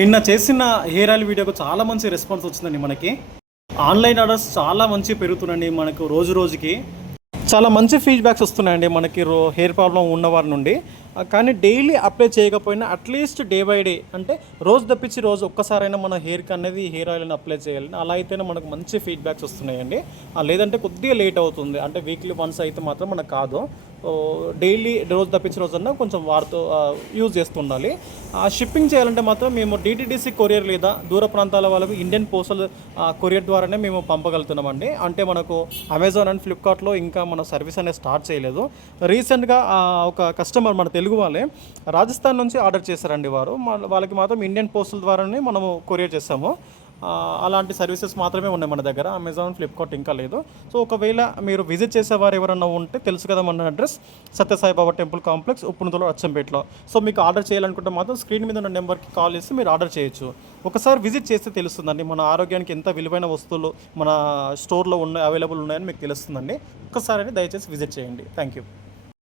నిన్న చేసిన hair oil వీడియోకు చాలా మంచి రెస్పాన్స్ వచ్చిందండి. మనకి ఆన్లైన్ ఆర్డర్స్ చాలా మంచి పెరుగుతున్నాయండి. మనకు రోజు రోజుకి చాలా మంచి ఫీడ్బ్యాక్స్ వస్తున్నాయండి మనకి హెయిర్ ప్రాబ్లం ఉన్నవారి నుండి. కానీ డైలీ అప్లై చేయకపోయినా అట్లీస్ట్ డే బై డే, అంటే రోజు తప్పించి రోజు ఒక్కసారైనా మన హెయిర్కి అనేది హెయిర్ ఆయిల్ని అప్లై చేయాలి. అలా అయితేనే మనకు మంచి ఫీడ్బ్యాక్స్ వస్తున్నాయండి. లేదంటే కొద్దిగా లేట్ అవుతుంది, అంటే వీక్లీ వన్స్ అయితే మాత్రం మనకు కాదు. డైలీ రోజు తప్పించి రోజన్నా కొంచెం వాడుతూ యూజ్ చేస్తుండాలి. షిప్పింగ్ చేయాలంటే మాత్రం మేము డిటిడిసి కొరియర్ లేదా దూర ప్రాంతాల వాళ్ళకు ఇండియన్ పోస్టల్ కొరియర్ ద్వారానే మేము పంపగలుగుతున్నామండి. అంటే మనకు అమెజాన్ అండ్ ఫ్లిప్కార్ట్లో ఇంకా మన సర్వీస్ అనేది స్టార్ట్ చేయలేదు. రీసెంట్గా ఒక కస్టమర్ మన తెలుగు వాళ్ళే రాజస్థాన్ నుంచి ఆర్డర్ చేశారండి. వాళ్ళకి మాత్రం ఇండియన్ పోస్టల్ ద్వారానే మనము కొరియర్ చేస్తాము. అలాంటి సర్వీసెస్ మాత్రమే ఉన్నాయి మన దగ్గర. అమెజాన్, ఫ్లిప్కార్ట్ ఇంకా లేదు. సో ఒకవేళ మీరు విజిట్ చేసేవారు ఎవరన్నా ఉంటే తెలుసు కదా మన address, Sathya Sai Baba temple complex, Uppunuthala, అచ్చంపేటలో. సో మీకు ఆర్డర్ చేయాలనుకుంటే మాత్రం స్క్రీన్ మీద ఉన్న నెంబర్కి కాల్ చేసి మీరు ఆర్డర్ చేయొచ్చు. ఒకసారి విజిట్ చేస్తే తెలుస్తుందండి మన ఆరోగ్యానికి ఎంత విలువైన వస్తువులు మన స్టోర్లో అవైలబుల్ ఉన్నాయని మీకు తెలుస్తుందండి. ఒక్కసారి దయచేసి విజిట్ చేయండి. Thank you.